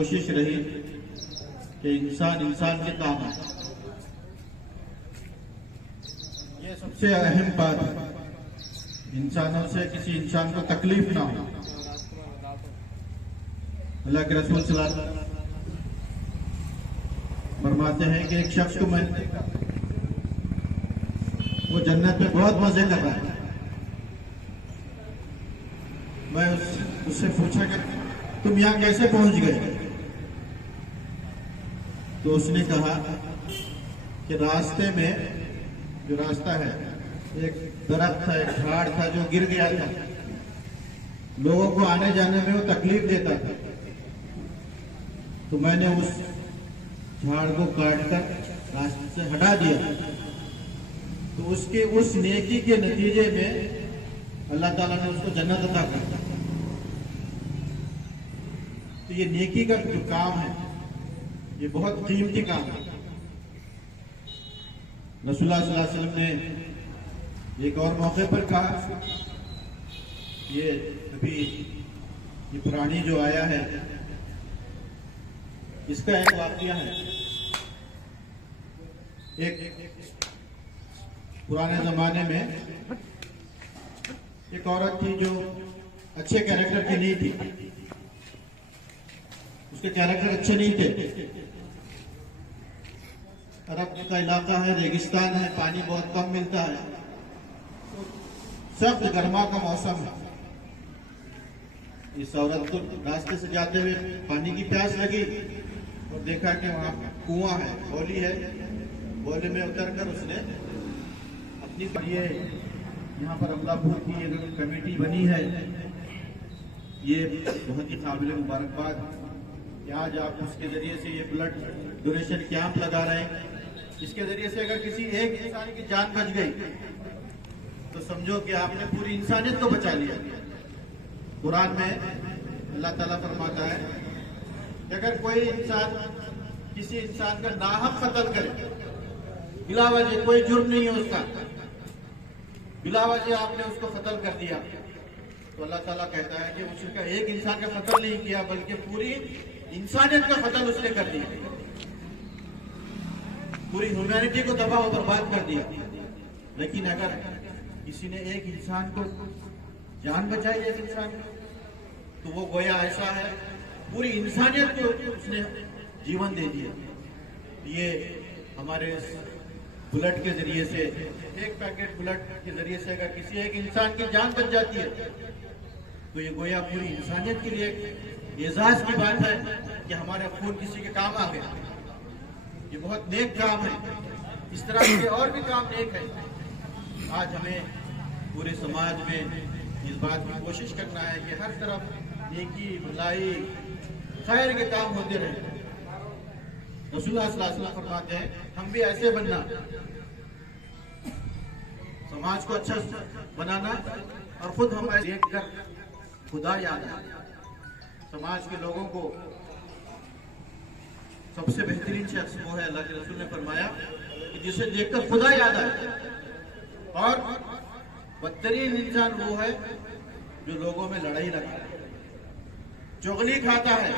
कोशिश रही कि इंसान इंसान के काम है। ये सबसे अहम बात है, इंसानों से किसी इंसान को तकलीफ ना हो। अल्लाह के रसूल सल्लल्लाहु अलैहि वसल्लम फरमाते हैं कि एक शख्स को मैंने देखा, वो जन्नत में बहुत मजे कर रहा है। मैं उससे पूछा कि तुम यहाँ कैसे पहुंच गए? तो उसने कहा कि रास्ते में जो रास्ता है, एक दरख्त था, एक झाड़ था जो गिर गया था, लोगों को आने जाने में वो तकलीफ देता था। तो मैंने उस झाड़ को काटकर रास्ते से हटा दिया। तो उसके उस नेकी के नतीजे में अल्लाह ताला ने उसको जन्नत अता कर दी। तो ये नेकी का जो काम है, ये बहुत कीमती काम है। रसूलुल्लाह सल्लल्लाहु अलैहि वसल्लम ने एक और मौके पर कहा, ये अभी ये प्राणी जो आया है, इसका एक वाकया है। एक पुराने जमाने में एक औरत थी जो अच्छे कैरेक्टर की नहीं थी, उसके कैरेक्टर अच्छे नहीं थे। अरब का इलाका है, रेगिस्तान है, पानी बहुत कम मिलता है, सख्त गर्मा का मौसम है। इस औरत को रास्ते से जाते हुए पानी की प्यास लगी और देखा कि वहां कुआं है, बोली है। बोले में उतरकर उसने अपनी ये यहाँ पर अमलापुर की ये कमेटी बनी है, ये बहुत ही काबिल मुबारकबाद कि आज आप उसके जरिए से ये ब्लड डोनेशन कैंप लगा रहे हैं। इसके जरिए से अगर किसी एक इंसान की जान बच गई तो समझो कि आपने पूरी इंसानियत को बचा लिया। कुरान में अल्लाह ताला फरमाता है कि अगर कोई इंसान किसी इंसान का नाहक कत्ल करे, बिला वजह, कोई जुर्म नहीं है उसका, बिला वजह आपने उसको कत्ल कर दिया, तो अल्लाह ताला कहता है कि उसका एक इंसान का कत्ल नहीं किया बल्कि पूरी इंसानियत का कत्ल उसने कर दिया, पूरी ह्यूमैनिटी को तबाह और बर्बाद कर दिया। लेकिन अगर किसी ने एक इंसान को जान बचाई, एक इंसान को, तो वो गोया ऐसा है पूरी इंसानियत को उसने जीवन दे दिया। ये हमारे बुलेट के जरिए से, एक पैकेट बुलेट के जरिए से अगर किसी एक इंसान की जान बच जाती है तो ये गोया पूरी इंसानियत के लिए एक एजाज की बात है कि हमारे खून किसी के काम आ गया। ये बहुत नेक काम है। इस तरह के और भी काम नेक है। आज हमें पूरे समाज में इस बात की कोशिश करना है कि हर तरफ नेकी, भलाई, खैर के काम होते रहे। रसूलुल्लाह सल्लल्लाहु अलैहि वसल्लम फरमाते हैं, हम भी ऐसे बनना, समाज को अच्छा बनाना और खुद हम देख कर खुदा याद आए। समाज के लोगों को सबसे बेहतरीन शख्स वो है, अल्लाह के रसूल ने फरमाया कि जिसे देखकर खुदा याद आए, और बदतरीन इंसान वो है जो लोगों में लड़ाई लगाता है, चुगली खाता है,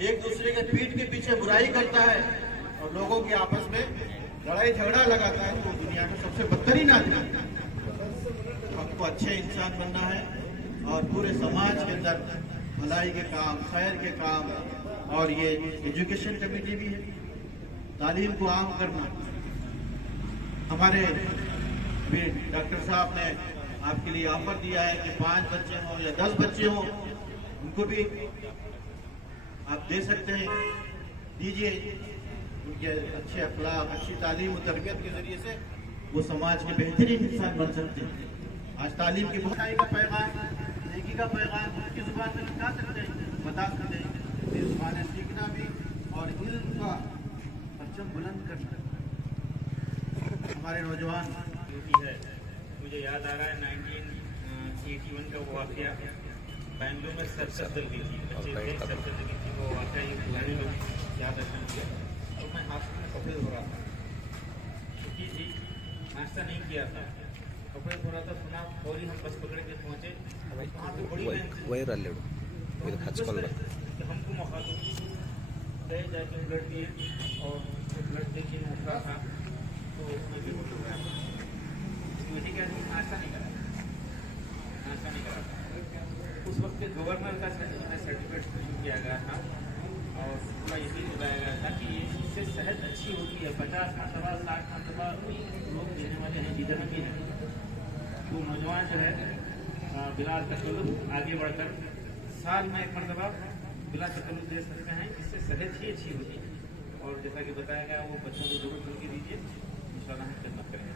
एक दूसरे के पीठ के पीछे बुराई करता है और लोगों के आपस में लड़ाई झगड़ा लगाता है। तो दुनिया में सबसे बदतरीन आदमी। हमको अच्छे इंसान बनना है और पूरे समाज के अंदर भलाई के काम, खैर के काम, और ये एजुकेशन कमेटी भी है, तालीम को आम करना। हमारे भी डॉक्टर साहब ने आपके लिए ऑफर दिया है कि 5 बच्चे हों या 10 बच्चे हों, उनको भी आप दे सकते हैं, दीजिए। उनके अच्छे अखलाक, अच्छी तालीम और तरबियत के जरिए से वो समाज के बेहतरीन इंसान बन सकते हैं। आज तालीम की भलाई का पैगाम, नेकी का पैगाम उसकी जुबान में सिखा सकते हैं, बता सकते हैं। इस जुबान सीखना भी और इल्म का परचम बुलंद करना हमारे नौजवान है। मुझे याद आ रहा है 1981 का वो वाकया, बैंगलोर में सर्कस चल गई थी, बच्चे थे, सर्कस चल गई थी। वो वाकया ये पुराने लोग याद रखने मुझे। तो मैं हाथ में कपड़े धो रहा था, क्योंकि जी नाश्ता नहीं किया था, कपड़े धो रहा था, सुना फौरी हम बस पकड़ के पहुँचे। वहाँ पे बड़ी वही हमको मौका दो। गए जाके ब्लड दिए और ब्लड दे के उठा था तो उसमें भी हो गया। मुझे क्या नाश्ता नहीं करा उस वक्त गवर्नर का सर्टिफिकेट किया गया था और पूरा यकीन दिलाया गया था कि इससे सेहत अच्छी होती है। 50 मरतबा 60 मरतबा लोग देने वाले हैं जिधर भी हैं। तो नौजवान जो है बिला तकल्लुफ़ आगे बढ़कर साल में 1 मरतबा बिला तकल्लुफ़ दे सकते हैं। इससे सेहत ही अच्छी होती है। और जैसा कि बताया गया वो बच्चों को जरूर सुन के दीजिए, इंशाल्लाह हम खिदमत करेंगे।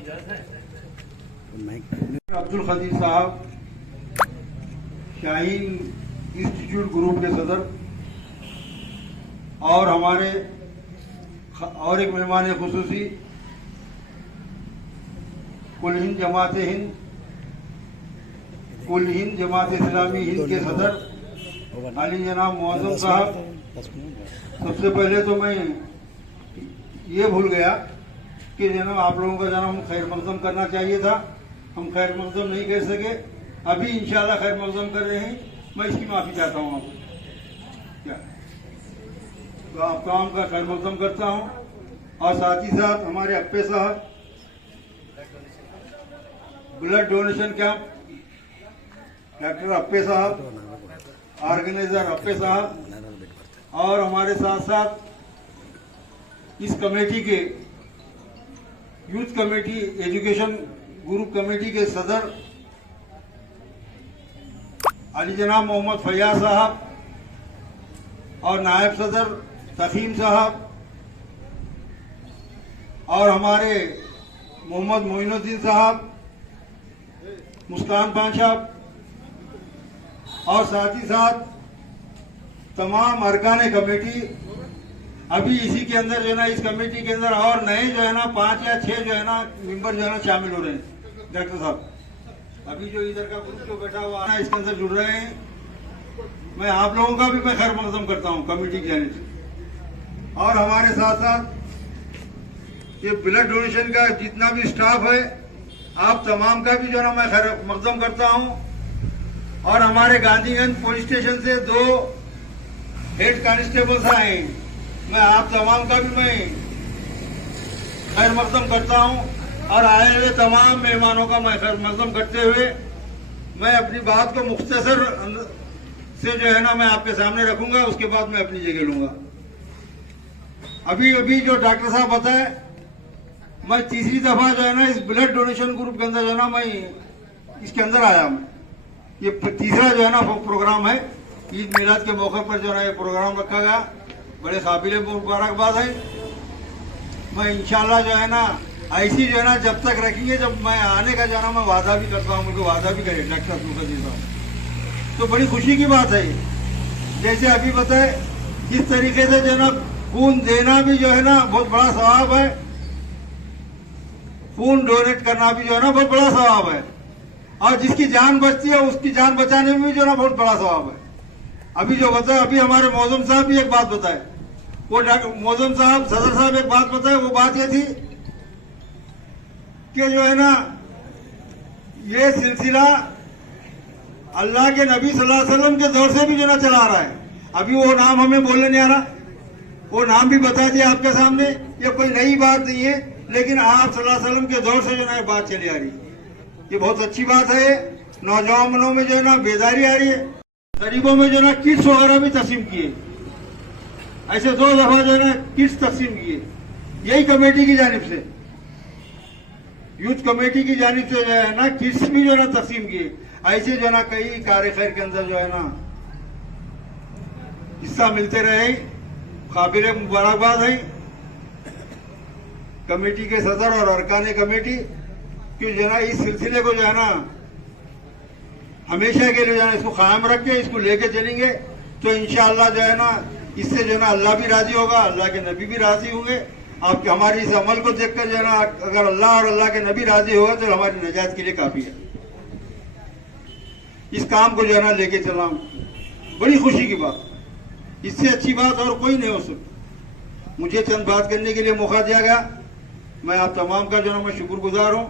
इजाज़त है। अब्दुल खदीर साहब शाहीन इंस्टीट्यूट ग्रुप के सदर और हमारे और एक मेहमान खुसूसी कुल हिंद जमात इस्लामी हिंद के सदर अली जनाब मुअज़्ज़म साहब। सबसे पहले तो मैं ये भूल गया कि जनाब आप लोगों का जनाब खैर मक़दम करना चाहिए था, हम खैर मक़दम नहीं कर सके। अभी इंशाल्लाह खैर मक़दम कर रहे हैं, मैं इसकी माफ़ी चाहता हूँ आपको। क्या तो आपका का खैर मक़दम करता हूँ। और साथ ही साथ हमारे अप्पे साहब blood donation camp, doctor appe साहब, ऑर्गेनाइजर अप्पे साहब और हमारे साथ साथ इस कमेटी के youth committee education group committee के सदर अली जनाब मोहम्मद फैयाज साहब और नायब सदर तकीम साहब और हमारे मोहम्मद मोइनुद्दीन साहब, मुस्कान खान साहब और साथ ही साथ तमाम अरकान कमेटी। अभी इसी के अंदर जो है ना इस कमेटी के अंदर और नए जो है ना 5 या 6 जो है ना मेंबर जो है ना शामिल हो रहे हैं। डॉक्टर साहब अभी जो इधर का ग्रुप जो बैठा हुआ है इसके अंदर जुड़ रहे हैं। मैं आप लोगों का भी मैं खैर मक़दम करता हूँ कमेटी की जानिब से। और हमारे साथ साथ ये ब्लड डोनेशन का जितना भी स्टाफ है आप तमाम का भी जो है ना मैं खैर मक़दम करता हूँ। और हमारे गांधीगंज पुलिस स्टेशन से 2 हेड कांस्टेबल्स आए, मैं आप तमाम का भी मैं खैर मक़दम करता हूँ। और आए हुए तमाम मेहमानों का मैं खैर मक़दम करते हुए मैं अपनी बात को मुख्तसर से जो है ना मैं आपके सामने रखूंगा, उसके बाद मैं अपनी जगह लूंगा। अभी जो डॉक्टर साहब बताए, मैं तीसरी दफा जो है ना इस ब्लड डोनेशन ग्रुप के अंदर जो है ना मैं इसके अंदर आया हूँ। ये तीसरा जो है ना प्रोग्राम है, ईद मिलाद के मौके पर जो है ये प्रोग्राम रखा गया, बड़े काबिल मुबारकबाद है। मैं इंशाल्लाह जो है ना ऐसी जो है ना जब तक रखेंगे, जब मैं आने का जो है ना मैं वादा भी करता हूँ, मुझे वादा भी करे डॉक्टर अब्दुल खदीर साहब। तो बड़ी खुशी की बात है। जैसे अभी बताए किस तरीके से जो है ना खून देना भी जो है ना बहुत बड़ा सवाब है, खून डोनेट करना भी जो है ना बहुत बड़ा सवाब है। और जिसकी जान बचती है उसकी जान बचाने में भी जो है ना बहुत बड़ा सवाब है। अभी जो बताए, अभी हमारे मौजूम साहब भी एक बात बताए, वो डॉक्टर मौजूम साहब सदर साहब एक बात बताए। वो बात ये थी कि जो है ना ये सिलसिला अल्लाह के नबी सल्लल्लाहु अलैहि वसल्लम के दौर से भी जो ना चला आ रहा है। अभी वो नाम हमें बोलने नहीं आ रहा, वो नाम भी बता दिया आपके सामने। ये कोई नई बात नहीं है, लेकिन आप सल्लल्लाहु अलैहि वसल्लम के दौर से जो ना ये बात चली आ रही है। ये बहुत अच्छी बात है। नौजवानों में जो है ना बेदारी आ रही है। गरीबों में जो ना किट्स वगैरह भी तकसीम किए, ऐसे 2 दफा जो है ना किट्स तकसीम किए, यही कमेटी की जानिब से, यूथ कमेटी की जानिब से जो है ना किट्स भी जो है ना तकसीम किए। ऐसे जो है ना कई कार्य खैर के अंदर जो है ना हिस्सा मिलते रहे, काबिल मुबारकबाद है कमेटी के सदर और अरकान कमेटी कि जो है ना इस सिलसिले को जो है ना हमेशा के लिए जो है इसको कायम रख के इसको लेके चलेंगे। तो इंशाअल्लाह जो है ना इससे जो है ना अल्लाह भी राजी होगा, अल्लाह के नबी भी राजी होंगे। आपके हमारे इस अमल को देखकर जो है ना अगर अल्लाह और अल्लाह के नबी राजी होगा तो हमारी निजात के लिए काफी है। इस काम को जो है ना लेके चलना बड़ी खुशी की बात, इससे अच्छी बात और कोई नहीं हो सकती। मुझे चंद बात करने के लिए मौका दिया गया, मैं आप तमाम का जो है मैं शुक्रगुजार हूँ।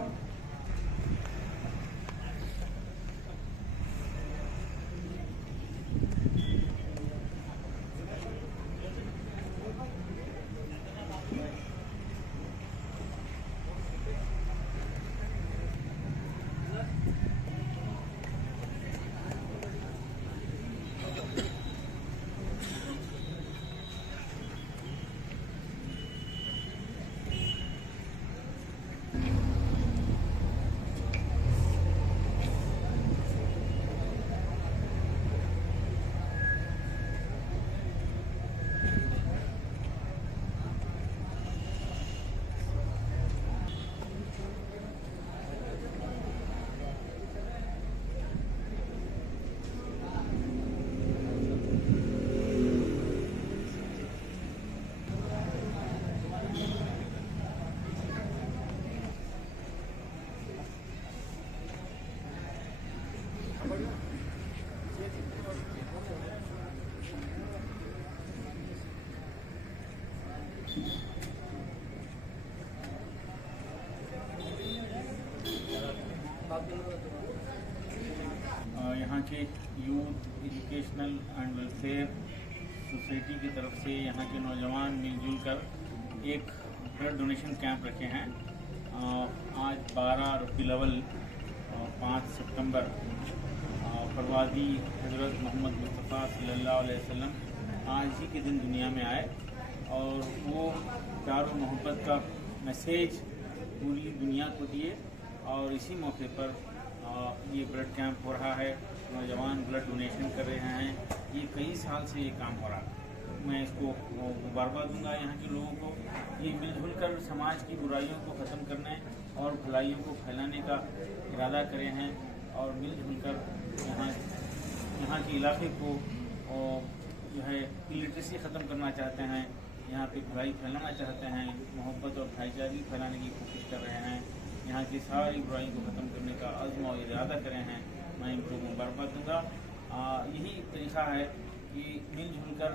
यहाँ के youth educational and welfare society की तरफ से यहाँ के नौजवान मिलजुल कर एक ब्लड डोनेशन कैंप रखे हैं। आज 12 रबीउल अव्वल 5 सितंबर परवादी हज़रत मोहम्मद मुस्तफ़ा सल्लल्लाहु अलैहि वसल्लम आज ही के दिन दुनिया में आए और वो प्यार और मोहब्बत का मैसेज पूरी दुनिया को दिए। और इसी मौके पर ये ब्लड कैंप हो रहा है, नौजवान ब्लड डोनेशन कर रहे हैं। ये कई साल से ये काम हो रहा है। मैं इसको मुबारकबाद दूंगा यहाँ के लोगों को। ये मिलजुल कर समाज की बुराइयों को ख़त्म करने और भलाइयों को फैलाने का इरादा करे हैं और मिलजुल कर यहाँ के इलाके को जो है इलिटरेसी ख़त्म करना चाहते हैं, यहाँ पे भलाई फैलाना चाहते हैं, मोहब्बत और भाईचारे फैलाने की कोशिश कर रहे हैं, यहाँ की सारी बुराई को ख़त्म करने का अज़्म और इरादा करे हैं। मैं इनको मुबारकबाद दूँगा। यही तरीक़ा है कि मिलजुल कर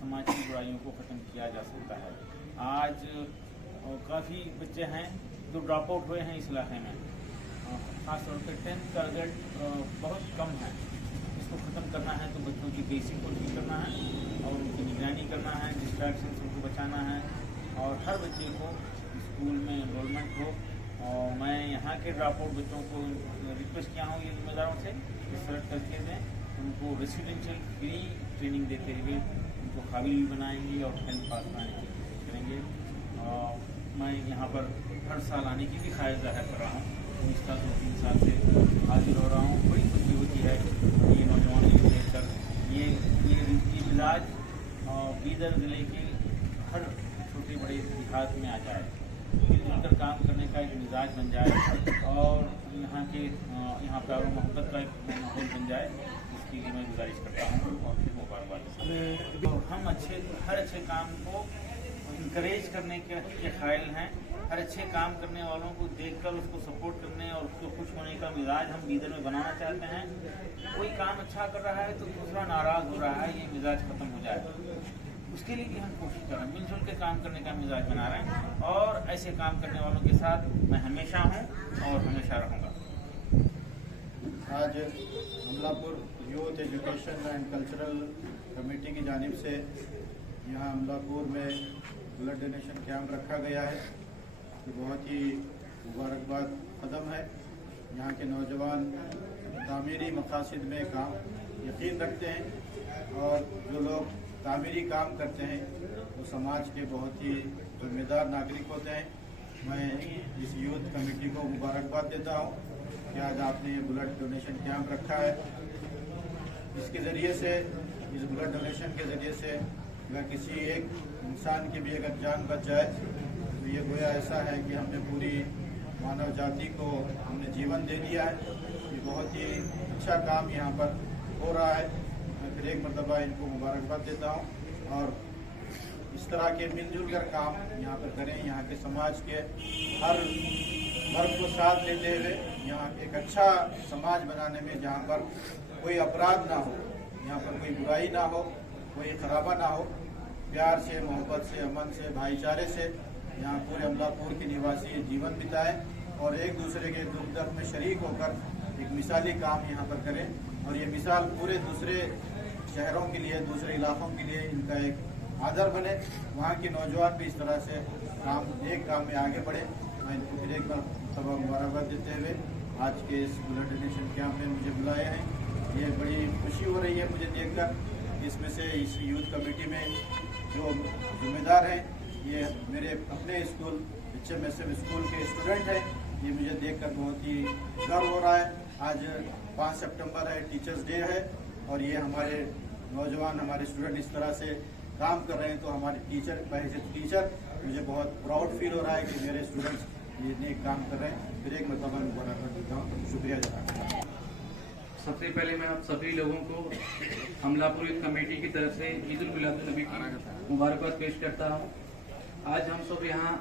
समाज की बुराइयों को ख़त्म किया जा सकता है। आज काफ़ी बच्चे हैं जो ड्रॉप आउट हुए हैं इस इलाके में, ख़ासतौर पर 10th का रिजल्ट बहुत कम है। इसको ख़त्म करना है तो बच्चों की बेसिक को ठीक करना है और उनकी निगरानी करना है, डिस्ट्रैक्शन से उनको बचाना है और हर बच्चे को स्कूल में एनरोलमेंट हो। और मैं यहाँ के ड्रॉप आउट बच्चों को रिक्वेस्ट किया हूँ ये जिम्मेदारों से इस तरह करके दें, उनको रेसिडेंशियल फ्री ट्रेनिंग देते हुए उनको काबिल बनाएंगे और 10th पास कराने की कोशिश करेंगे। मैं यहाँ पर हर साल आने की भी ख्वाहिश ज़ाहिर कर रहा हूँ। इस साल 2-3 साल से हाजिर हो रहा हूँ। बड़ी खुशी होती है ये नौजवान देख कर। ये मिजाज बीदर ज़िले के हर छोटे बड़े देहात में आ जाए, मिलजुल कर काम करने का एक मिजाज बन जाए और यहाँ प्यार और मोहब्बत का एक माहौल बन जाए, इसके लिए मैं गुजारिश करता हूँ और फिर मुबारकबाद। तो हम हर अच्छे काम को इंकरेज करने के क़ाइल हैं। हर अच्छे काम करने वालों को देखकर उसको सपोर्ट करने और उसको खुश होने का मिजाज हम बीदर में बनाना चाहते हैं। कोई काम अच्छा कर रहा है तो दूसरा नाराज़ हो रहा है, ये मिजाज ख़त्म हो जाए, उसके लिए भी हम कोशिश कर रहे हैं। मिलजुल के काम करने का मिजाज बना रहे हैं और ऐसे काम करने वालों के साथ मैं हमेशा हूँ और हमेशा रहूँगा। आज Amalapur youth education and cultural committee की जानिब से यहाँ अमलापुर में ब्लड डोनेशन कैंप रखा गया है। तो बहुत ही मुबारकबाद कदम है। यहाँ के नौजवान तामीरी मकासद में काम यकीन रखते हैं और जो लोग तामीरी काम करते हैं वो समाज के बहुत ही जिम्मेदार नागरिक होते हैं। मैं इस यूथ कमेटी को मुबारकबाद देता हूँ कि आज आपने ये ब्लड डोनेशन कैंप रखा है। इसके ज़रिए से, इस ब्लड डोनेशन के ज़रिए से अगर किसी एक इंसान की भी अगर जान बच जाए तो ये गोया ऐसा है कि हमने पूरी मानव जाति को हमने जीवन दे दिया है। ये बहुत ही अच्छा काम यहाँ पर हो रहा है। मैं फिर एक मरतबा इनको मुबारकबाद देता हूँ और इस तरह के मिलजुल कर काम यहाँ पर करें। यहाँ के समाज के हर वर्ग को साथ लेते हुए यहाँ एक अच्छा समाज बनाने में, जहाँ पर कोई अपराध ना हो, यहाँ पर कोई बुराई ना हो, कोई खराबा ना हो, प्यार से, मोहब्बत से, अमन से, भाईचारे से यहाँ पूरे अमलापुर के निवासी जीवन बिताएं और एक दूसरे के दुख दर्द में शरीक होकर एक मिसाली काम यहाँ पर करें। और ये मिसाल पूरे दूसरे शहरों के लिए, दूसरे इलाकों के लिए इनका एक आदर बने। वहाँ के नौजवान भी इस तरह से काम में आगे बढ़े। मैं इनको फिर एक बार तब मुबारकबाद देते हुए आज के इस ब्लड डोनेशन कैंप में मुझे बुलाया है। ये बड़ी खुशी हो रही है मुझे देखकर। इसमें से इस यूथ कमेटी में जो जिम्मेदार हैं ये मेरे अपने स्कूल HMSM स्कूल के स्टूडेंट हैं। ये मुझे देखकर बहुत ही गर्व हो रहा है। आज 5 सितंबर है, टीचर्स डे है और ये हमारे नौजवान, हमारे स्टूडेंट इस तरह से काम कर रहे हैं तो हमारे टीचर मुझे बहुत प्राउड फील हो रहा है कि मेरे स्टूडेंट्स ये नेक काम कर रहे हैं। फिर एक मरतबा मुबारकबाद देता हूँ। शुक्रिया जनाब। सबसे पहले मैं आप सभी लोगों को अमलापुर यूथ कमेटी की तरफ से ईद उल मिलाद नबी की मुबारकबाद पेश करता हूँ। आज हम सब यहाँ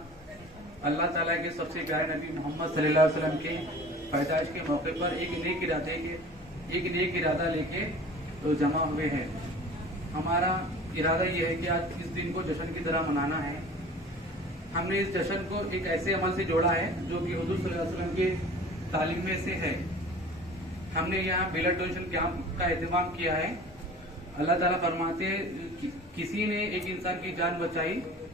अल्लाह ताला के सबसे प्यारे नबी मोहम्मद सल्लल्लाहु अलैहि वसल्लम के पैदाइश के मौके पर एक नेक इरादा लेके तो जमा हुए हैं। हमारा इरादा ये है कि आज इस दिन को जश्न की तरह मनाना है हमने इस जश्न को एक ऐसे अमल से जोड़ा है जो कि हुजूर सल्लल्लाहु अलैहि वसल्लम के तालीम में से है। हमने यहाँ ब्लड डोनेशन कैंप का एहतमाम किया है। अल्लाह ताला फरमाते हैं किसी ने एक इंसान की जान बचाई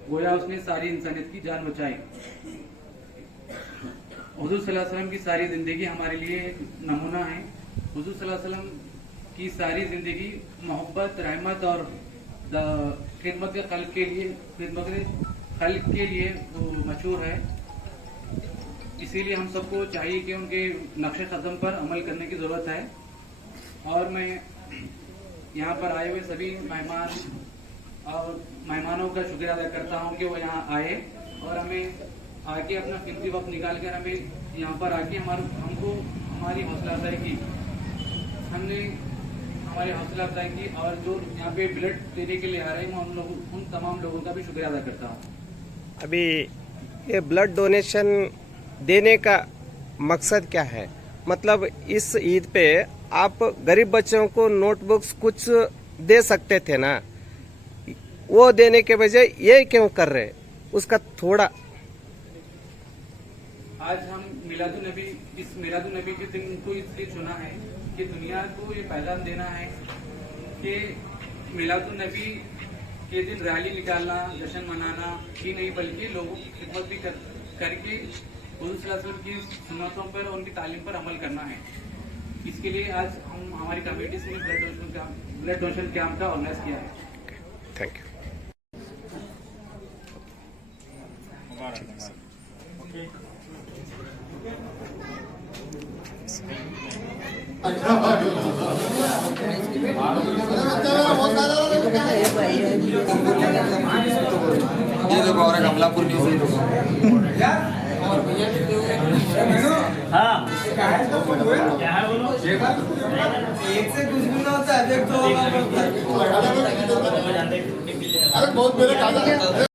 गोया उसने सारी इंसानियत की जान बचाई। हुजूर सल्लल्लाहु अलैहि वसल्लम की सारी जिंदगी हमारे लिए एक नमूना है। हुजूर सल्लल्लाहु अलैहि वसल्लम की सारी जिंदगी मोहब्बत, रहमत और खिदमत खल्क के लिए मशहूर है। इसीलिए हम सबको चाहिए कि उनके नक्शे कदम पर अमल करने की जरूरत है। और मैं यहाँ पर आए हुए सभी मेहमानों का शुक्रिया अदा करता हूँ कि वो यहाँ आए और हमें आके अपना कीमती वक्त निकाल कर हमें यहाँ पर आके हमको हमारी हौसला अफजाई की। हमने हमारी हौसला अफजाई की और जो यहाँ पे ब्लड देने के लिए आ रहे हैं उन तमाम लोगों का भी शुक्रिया अदा करता हूँ। अभी ये ब्लड डोनेशन देने का मकसद क्या है? मतलब इस ईद पे आप गरीब बच्चों को नोटबुक्स कुछ दे सकते थे ना, वो देने के बजाय ये क्यों कर रहे? उसका थोड़ा आज हम इस मिलादुन नबी के दिन को इसलिए चुना है कि दुनिया को ये पैगाम देना है कि मिलादुन नबी के दिन रैली निकालना, जश्न मनाना ही नहीं बल्कि लोगों की खिदमत भी करके हुजूर सल्लल्लाहु अलैहि वसल्लम की सुन्नतों पर और उनकी तालीम पर अमल करना है। इसके लिए आज हम हमारी कमेटी से ब्लड डोनेशन कैंप का ऑर्गेनाइज किया है। Thank you. ये देखो और कमलापुर न्यूज़ है देखो। हाँ क्या है बोलो एक से कुछ भी ना होता है। देख तो अरे बहुत मेरे